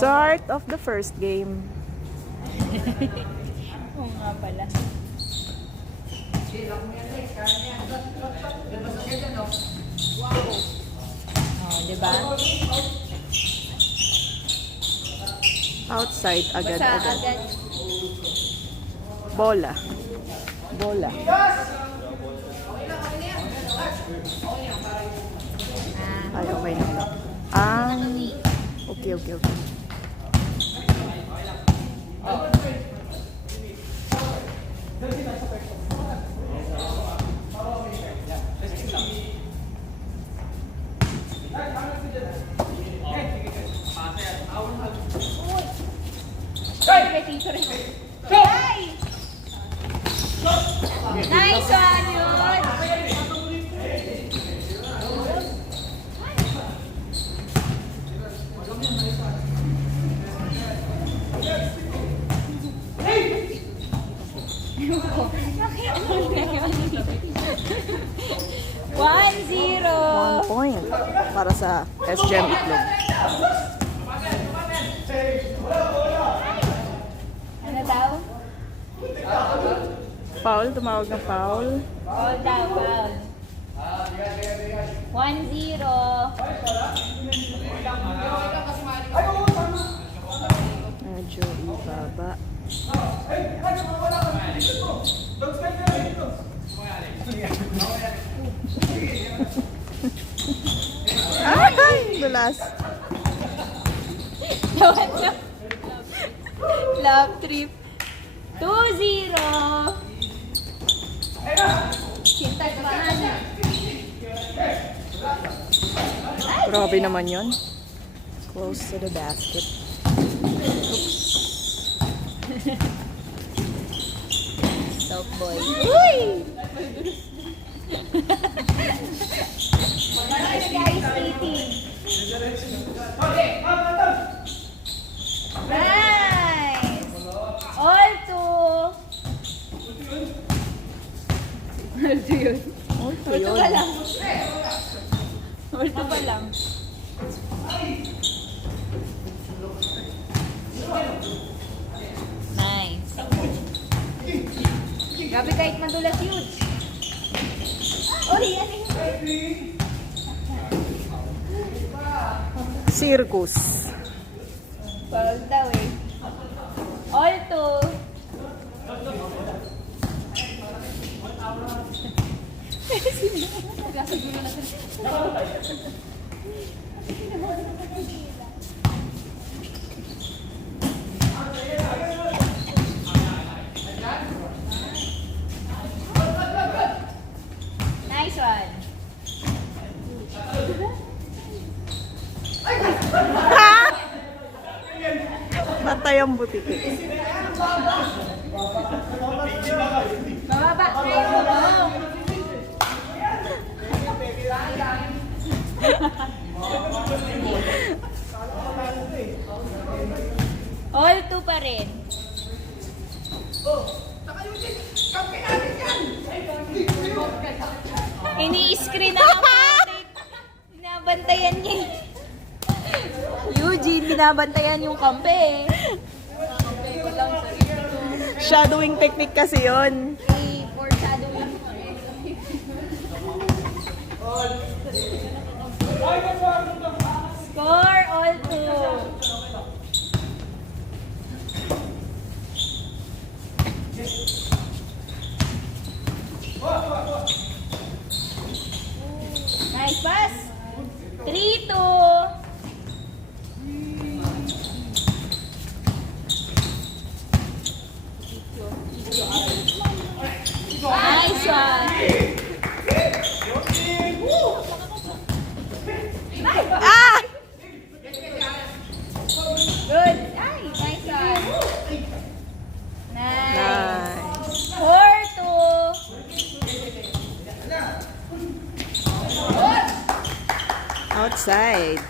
Start of the first game. Oo nga pala. Oh, diba? Outside Basta agad-agad. agad. Bola. Bola. Ay, okay na. Ah, okay. Ay! Nice one, yun! Nakita mo na yun. 1-0. 1 point para sa SGM Itlog. Ano daw? Foul, tumawag ng foul. All daw, foul. 1-0. Medyo ibaba. Ay, dulas. Love trip. 2-0. Sintas pa nga. Grabe naman yun. Close to the basket. Top boy. Uy! Guys, eating. Nice! All two. All two yun. All to All two yun. pa lang. All two pa lang. Nice. Grabe kahit madulas yun. Oy, ano yun? Circus. Foul daw eh. All two. Nice one. Patay ang butiki. Bababa kayo. All two pa rin. Ini-screen na lang. Binabantayan niya. Eugene, binabantayan yung kampe eh. Shadowing technique kasi yun. Foreshadowing. Score all two. Nice pass. 3-2. Nice one. Ah! Good. Ay, nice one. Nice. Nice. 4-2. Outside.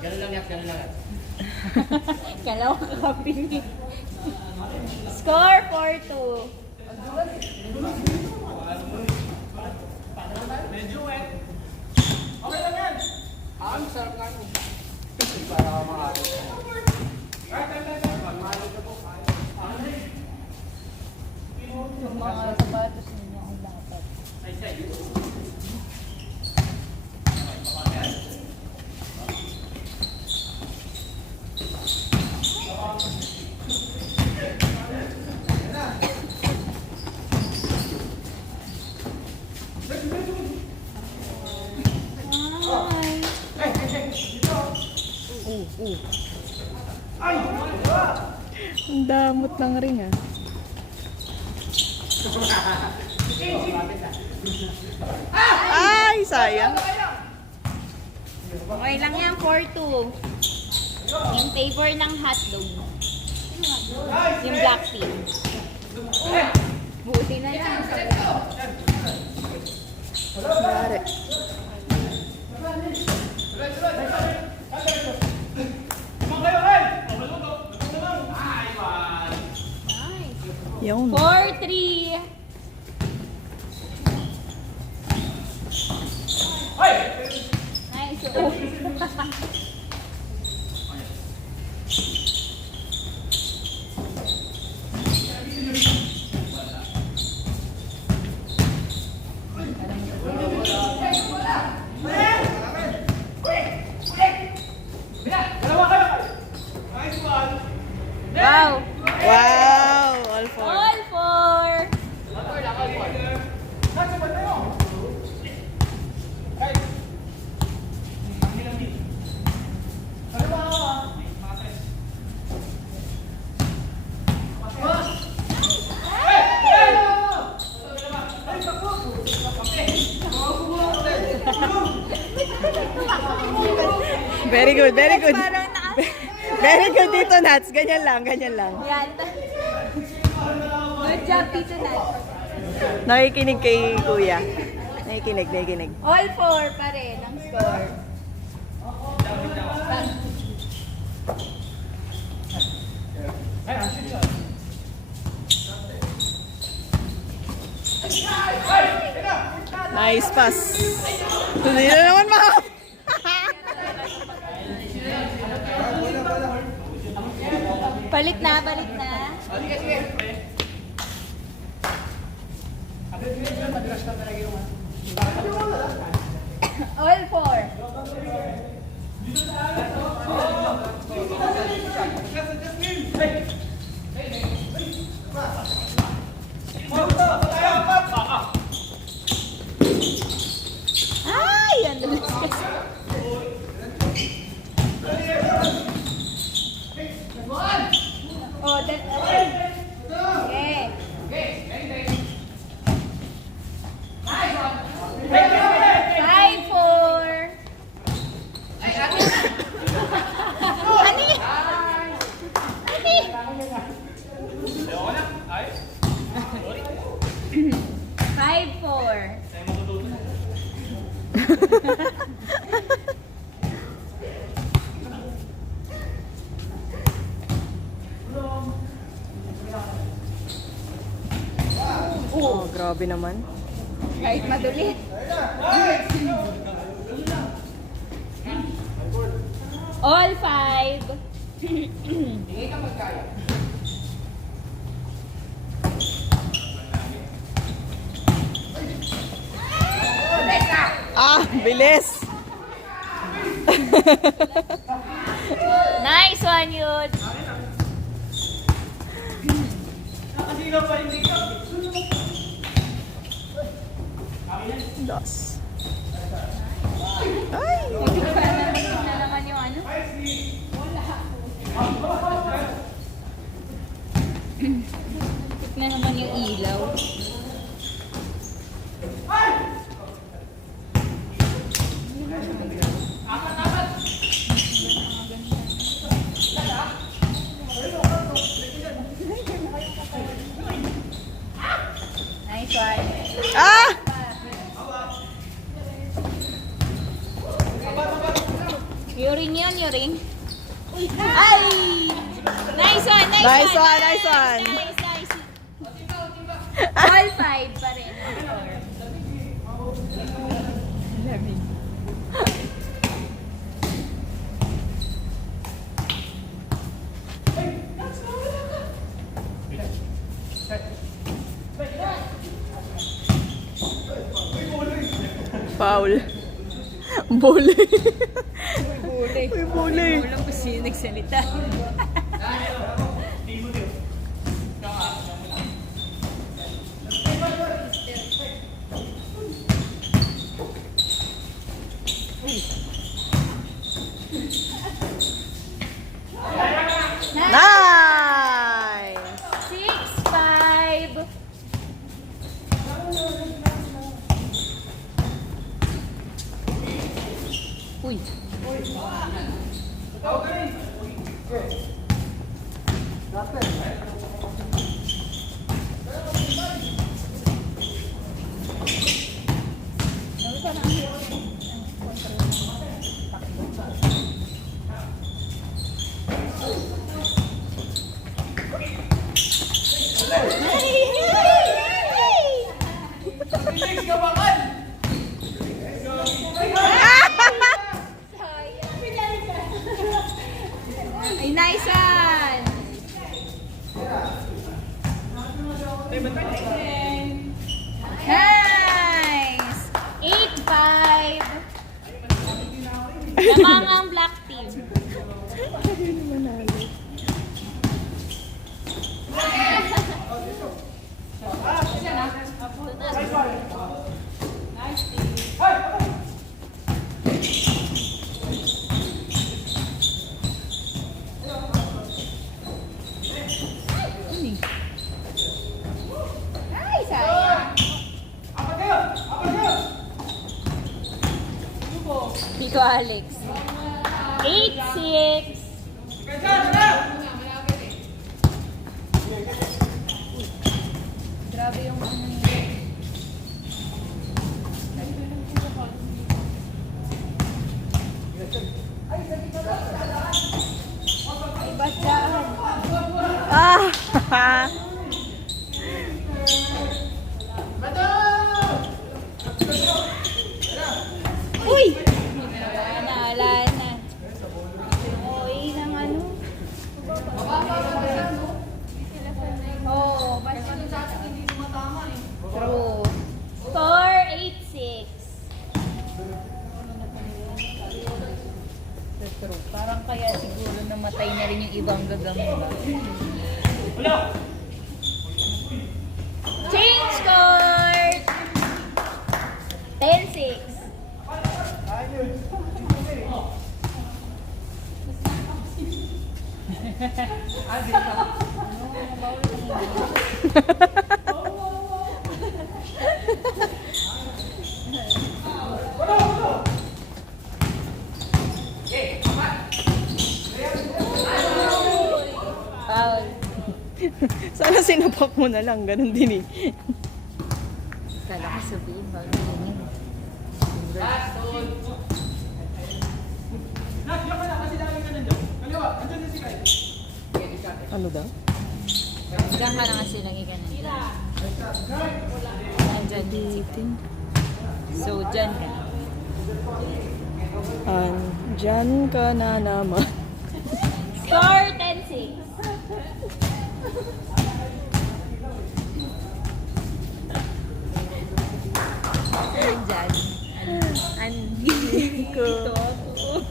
Ganun lang yan. Kalaw ka kapili. Score 4-2. Medyo wet. Okay lang yan. Sarap nga yun. Para makakot. Ang damot ng ring ah. Ay, sayang. Okay lang yan, 4-2. In favor ng hotdog. Yung black team. Buti na yan. Mare. Yun. 4-3. Nice. Wow. Wow! All four. All four. Very good, very good. Parang naka... Very good dito, Nats. Ganyan lang, ganyan lang. Yan. Good job, Tito Nat. Nakikinig kay Kuya. Nakikinig. All four pa rin ang score. Nice pass. Hindi na naman Balik na, balik na. All four. Ay, ang dalas kasi. Oh, that. Okay. 5-4. Ani? Ani? 5-4. Oh, grabe naman. Kahit maduli. All five. Ah, bilis. Nice one, Yud. Dos. Ay! Na naman yung ano. Na naman yung ilaw. Nice one. Ah! Yuring yun, yuring. Ay! Nice one, nice, Nice one. one, nice one. Nice. All five pa rin. Foul. Bully. Bully. Uy, bully. Walang pa siya nagsalita. Ay, nice one! Nice! 8-5. Lamang ang black team. Ay, sayang. Pico Alex. 8-6. Grabe yung ano niya. Ay, basahan. Ah! Uy! Wala na. Uy, nang ano? Oo, basta true. Score 8-6. True. Parang kaya siguro namatay na rin yung ibang gagamba. Change score! 10-6. Foul. Sana sinapak mo na lang, ganun din eh. Kala ko sabihin, foul din yun. Ano daw? Diyan ka na kasi lagi ka na. Nandyan dito. So, dyan ka. Andyan ka na naman. Score 10-6. Nandyan. Andito Ko. ako.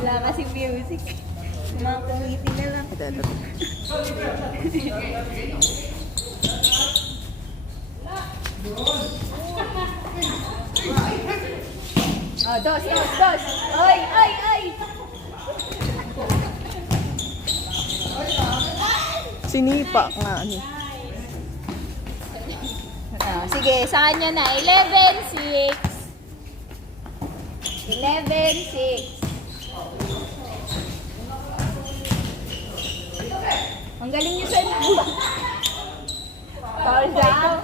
Wala kasi music. Mga kumiti na lang. Ito, ito, ito. Oh, dos. Ay, ay, ay! Sinipa nga. Ano. Sige, sa kanya na. 11-6. 11-6. Ang galing niyo sa Paul daw.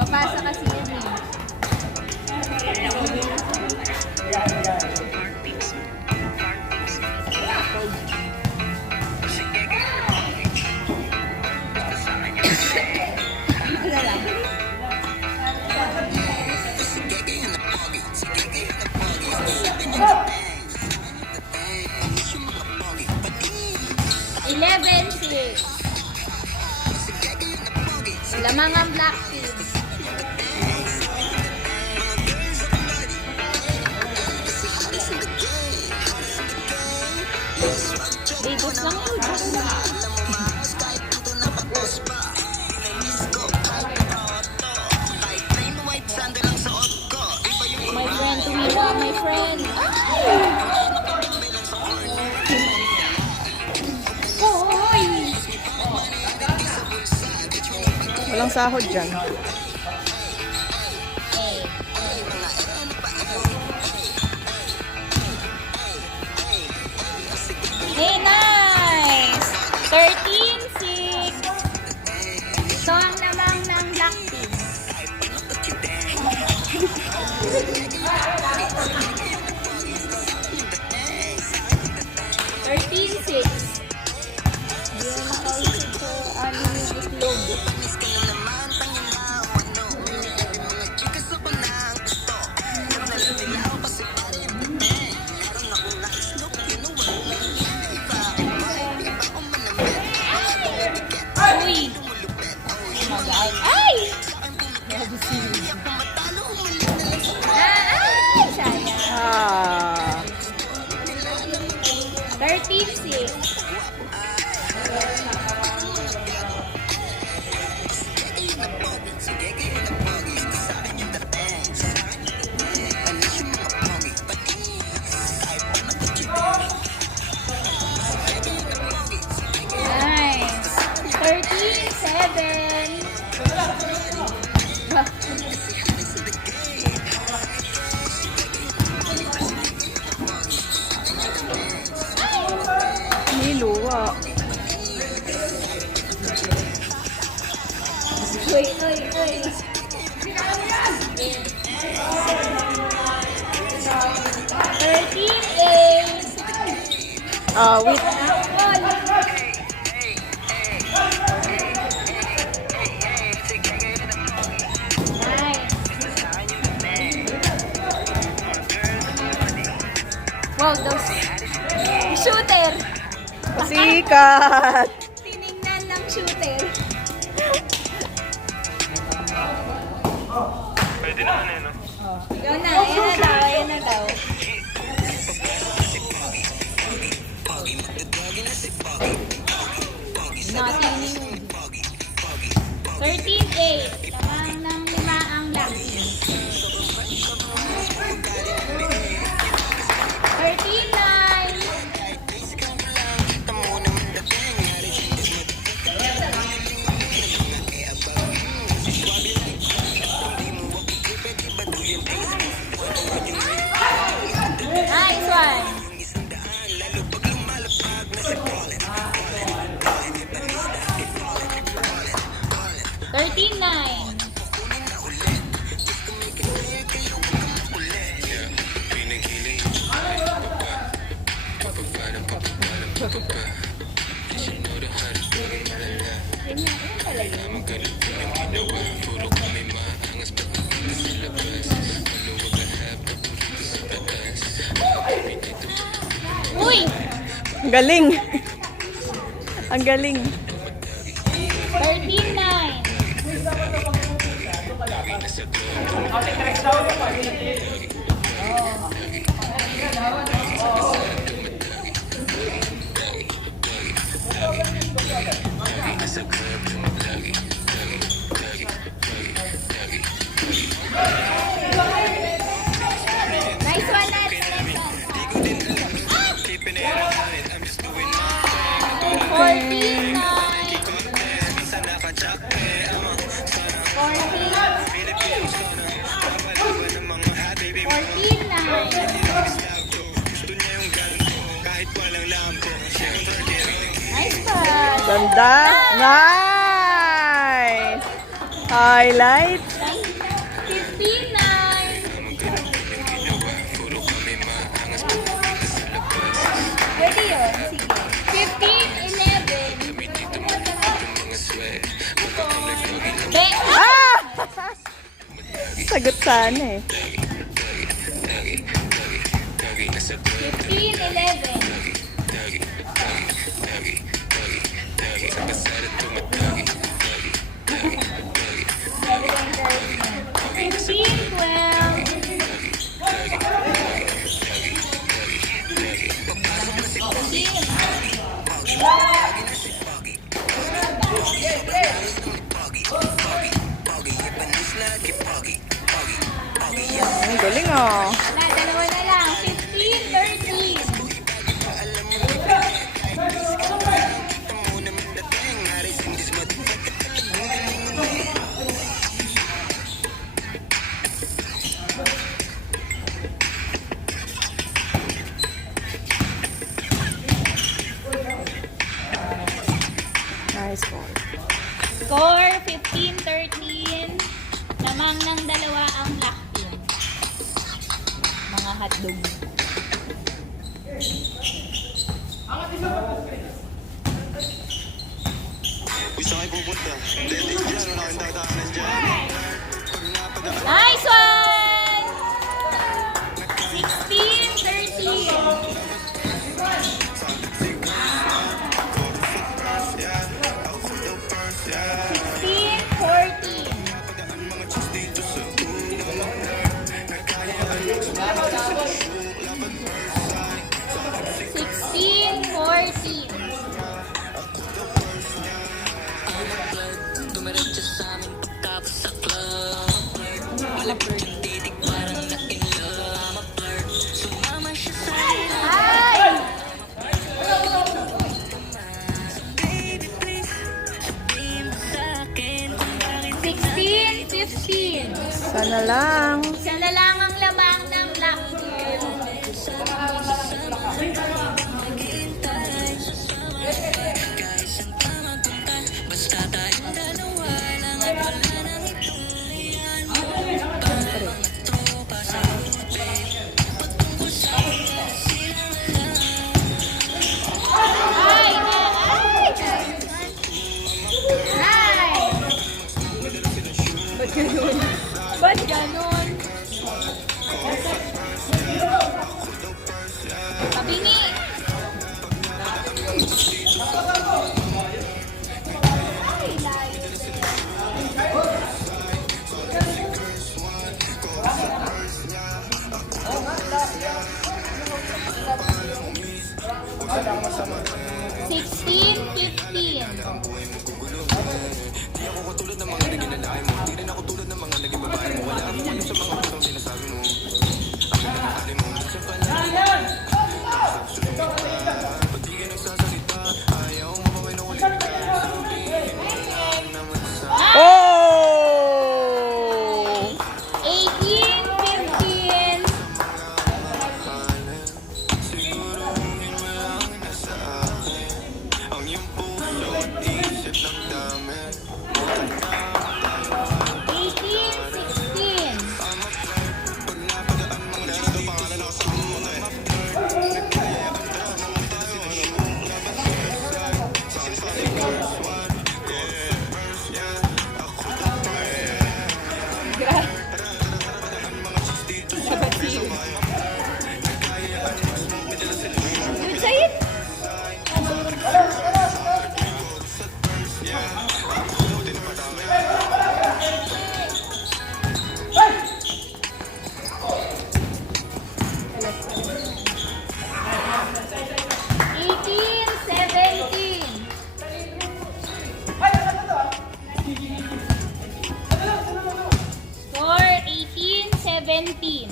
Papasa kasi yan eh. Lamang ang black team. Bigos lang yun. My friend, tumiwa, my friend. Hoy! Walang sahod dyan. 13-6. Nice. 13-7. Niluwa. Uy, uy, uy. Thirteen eight. Wait. Wow, those shooter. Sikat! Tinignan ng shooter. Pwede na ano yun, no? Ikaw na, ayan na daw, ayan na daw. Nothing new. 13-8. Lamang ng 5 ang laki. 13-9. Nice one. 13-9. Uy! Ang galing! Ang galing! 13-9. Nice one, Nats. Next one. 14-9. 14-9. Nice pass. Ganda! Nice! Highlight! 15-9. Pwede yun. Sige. 15-11. Be! Ah! Sagot sana eh. 15-11. 15-12. Ang galing oh. Wala, dalawa na lang. 15-13. Nice ball. Score 15-13. Lamang ng dalawa ang black team. Mga hotdog. Gusto kayo pupunta. Dito dyan, wala kang dadaanan dyan. Nice one! 16-13. Ba't ganon? Kabingi! Ay, layo. 16, 15. Oh! 18, 15. Ang iyong puso at isip ng dami 18, 16. You say it? Eighteen, 17. Score 18, 17.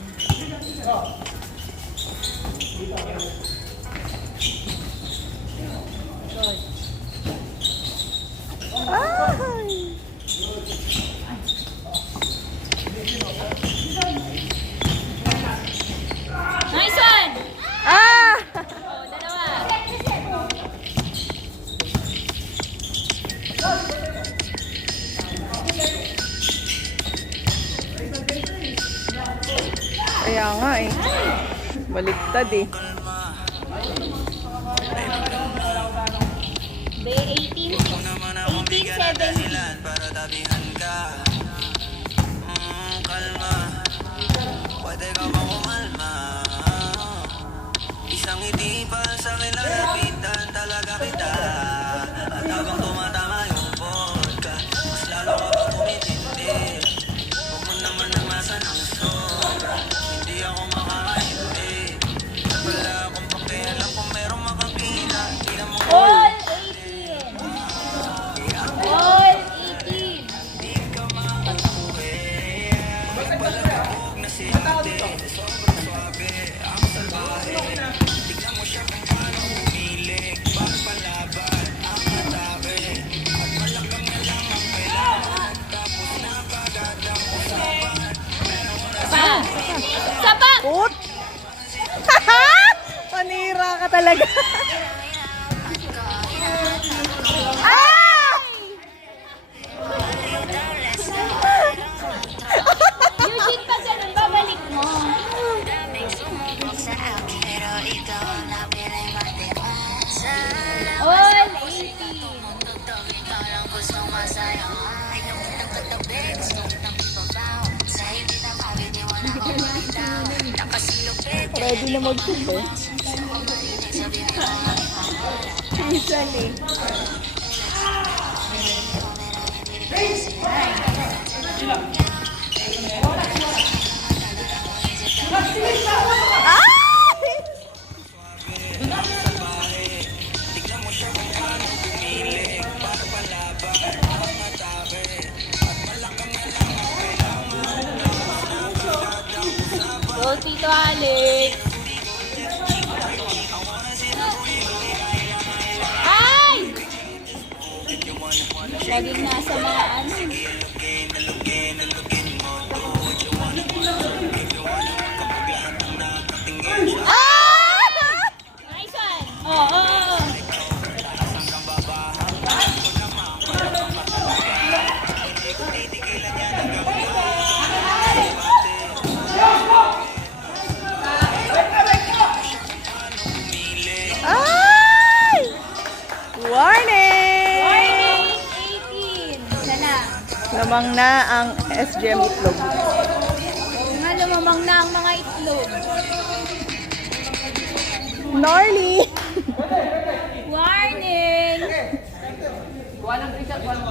Ay! Nice one! Ah! Oh, dalawa. Kaya nga eh. Baliktad eh. Be 18, 18, 17. para tabihan ka. Kalma, pwede ka ba kumalma? Isang hindi pa sa akin lalapitan talaga kita. At habang tumatama yung vodka, mas lalo ka pa tumitindi. Huwag mo naman namasan ang sobra, hindi ako makakaintindi. Wala akong pakialam kung merong makakita. Di na mo All 18. All 18. Pa. Sapa. Put! Panira ka talaga. Ah! Eugene, pag ganun, babalik mo. All 18. Ready na mag-shoot eh. Usually. Ay! Go, Tito Alex. Ay! Laging nasa mga ano. Ah! Nice one. Oh, oh, oh, oh. Ay! Warning! Warning, 18. Isa lang. Lumamang na ang SGM itlog. Oo nga, lumamang na ang mga itlog. Gnarly! Warning! Kuha ng t-shirt, kuha ng...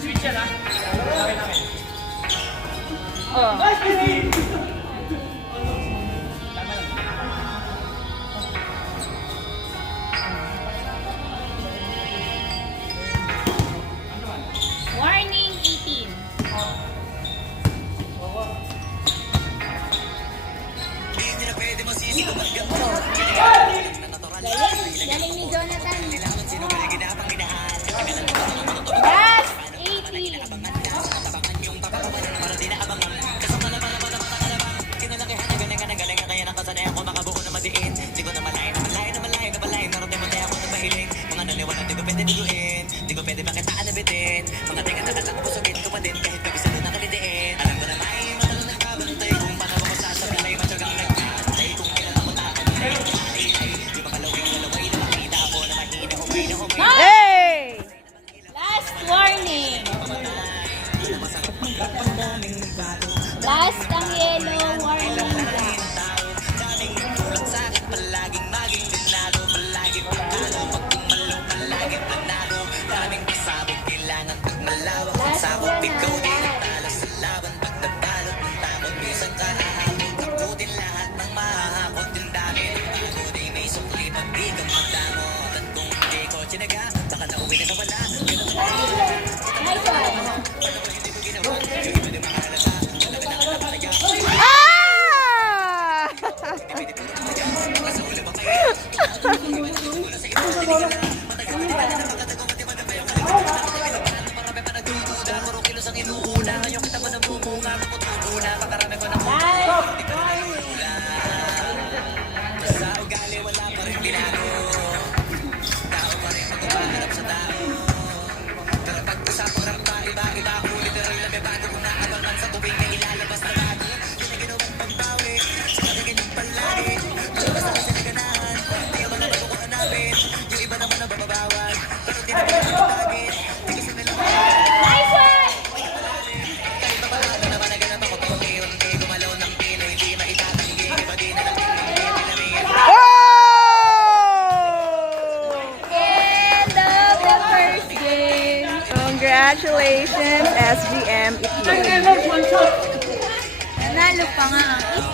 Switch yan ha. Sabi namin. Oh. Warning 18. Galing ni Jonathan. Last 18. Di ko pwede makitaan na bitin. Mga tinga na kalang pusugin ko pa din. Kahit kabisado na kalidiin. Alam ko na may matal na kabantay. Kung paano ko masasabi ay matyagang nagkatay. Kung kailan ako takanay. Di ba kalawing malaway na makita ako na mahina humay na humay. Hey! Last warning. Last ang yellow warning. Daming tulad sa akin. Palaging maging binado. Palaging pagkalo. Pag kumalo, palaging planado. Daming pasabog. Kailangan pag malawak. Ang sabog, ikaw din ang tala sa laban. Pag nabalot ng takot, minsan kahahabog. Takutin lahat ng mahahakot. Yung dami ng bago. Di may sukli pag di ka magdamot. At kung hindi ko tsinaga, baka nauwi na sa wala. Nice one. Ah! Nice one. Oh! End of the first game. Congratulations, SGM Itlog. Nanalo pa nga ang